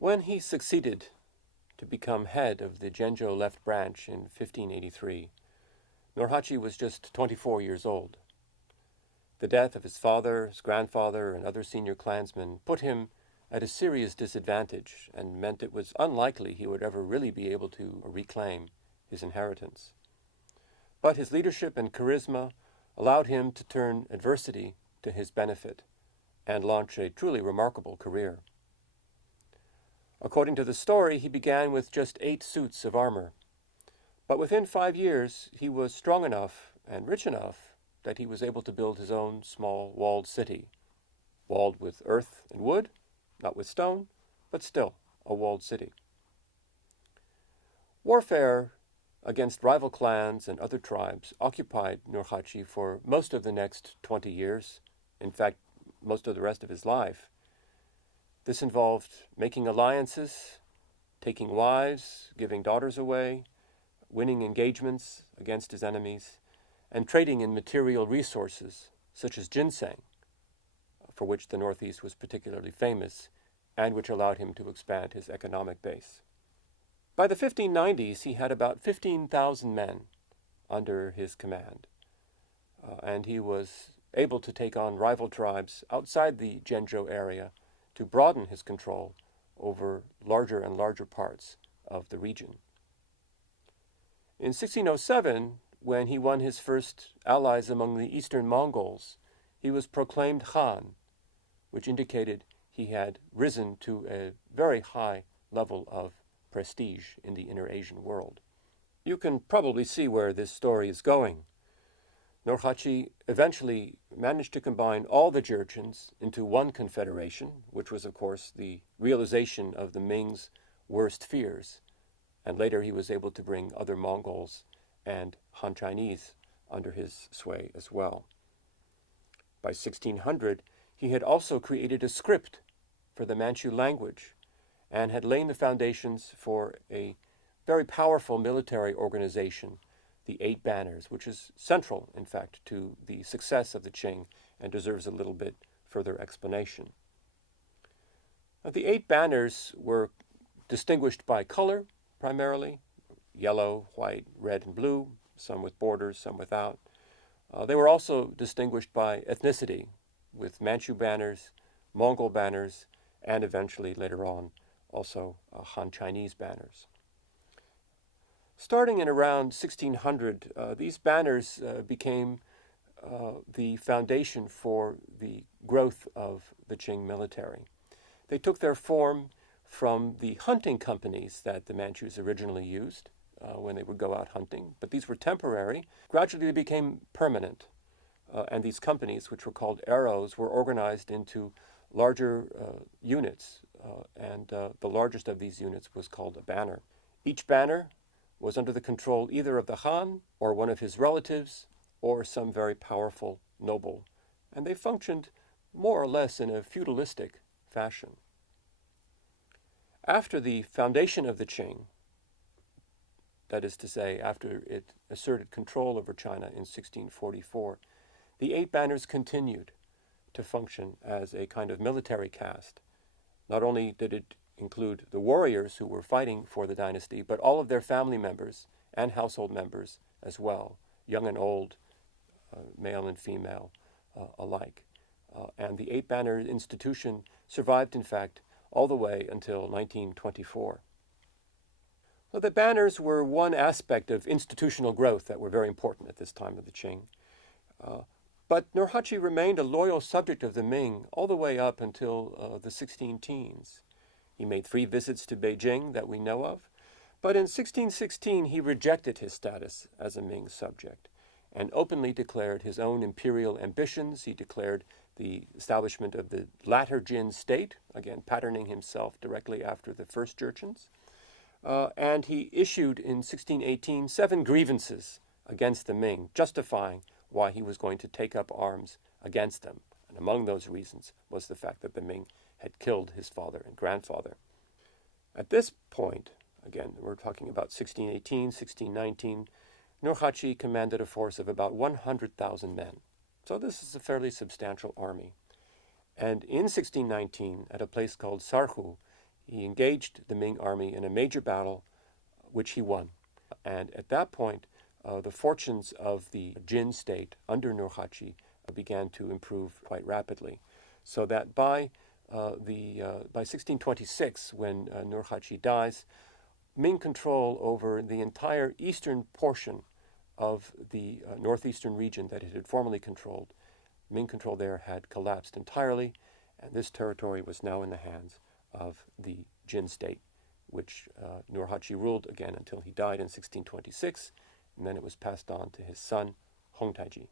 When he succeeded to become head of the Genjo left branch in 1583, Nurhaci was just 24 years old. The death of his father, his grandfather, and other senior clansmen put him at a serious disadvantage and meant it was unlikely he would ever really be able to reclaim his inheritance. But his leadership and charisma allowed him to turn adversity to his benefit and launch a truly remarkable career. According to the story, he began with just 8 suits of armor. But within 5 years, he was strong enough and rich enough that he was able to build his own small walled city, walled with earth and wood, not with stone, but still a walled city. Warfare against rival clans and other tribes occupied Nurhaci for most of the next 20 years, in fact, most of the rest of his life. This involved making alliances, taking wives, giving daughters away, winning engagements against his enemies, and trading in material resources such as ginseng, for which the Northeast was particularly famous, and which allowed him to expand his economic base. By the 1590s, he had about 15,000 men under his command, and he was able to take on rival tribes outside the Genjo area to broaden his control over larger and larger parts of the region. In 1607, when he won his first allies among the Eastern Mongols, he was proclaimed Khan, which indicated he had risen to a very high level of prestige in the Inner Asian world. You can probably see where this story is going. Nurhaci eventually managed to combine all the Jurchens into one confederation, which was, of course, the realization of the Ming's worst fears, and later he was able to bring other Mongols and Han Chinese under his sway as well. By 1600, he had also created a script for the Manchu language and had laid the foundations for a very powerful military organization, the 8 Banners, which is central, in fact, to the success of the Qing and deserves a little bit further explanation. The 8 Banners were distinguished by color, primarily, yellow, white, red, and blue, some with borders, some without. They were also distinguished by ethnicity, with Manchu banners, Mongol banners, and eventually, later on, also Han Chinese banners. Starting in around 1600, these banners became the foundation for the growth of the Qing military. They took their form from the hunting companies that the Manchus originally used when they would go out hunting, but these were temporary. Gradually they became permanent, and these companies, which were called arrows, were organized into larger units, and the largest of these units was called a banner. Each banner was under the control either of the Khan or one of his relatives or some very powerful noble, and they functioned more or less in a feudalistic fashion. After the foundation of the Qing, that is to say, after it asserted control over China in 1644, the 8 Banners continued to function as a kind of military caste. Not only did it include the warriors who were fighting for the dynasty, but all of their family members and household members as well, young and old, male and female alike. And the 8 Banner institution survived, in fact, all the way until 1924. Well, the banners were one aspect of institutional growth that were very important at this time of the Qing. But Nurhaci remained a loyal subject of the Ming all the way up until the 16 teens. He made 3 visits to Beijing that we know of, but in 1616 he rejected his status as a Ming subject and openly declared his own imperial ambitions. He declared the establishment of the latter Jin state, again patterning himself directly after the first Jurchens, and he issued in 1618 7 grievances against the Ming, justifying why he was going to take up arms against them. And among those reasons was the fact that the Ming had killed his father and grandfather. At this point, again, we're talking about 1618, 1619, Nurhaci commanded a force of about 100,000 men. So this is a fairly substantial army. And in 1619, at a place called Sarhu, He engaged the Ming army in a major battle, which he won. And at that point, the fortunes of the Jin state under Nurhaci began to improve quite rapidly. So that by 1626, when Nurhaci dies, Ming control over the entire eastern portion of the northeastern region that it had formerly controlled, Ming control there had collapsed entirely, and this territory was now in the hands of the Jin state, which Nurhaci ruled again until he died in 1626, and then it was passed on to his son, Hong Taiji.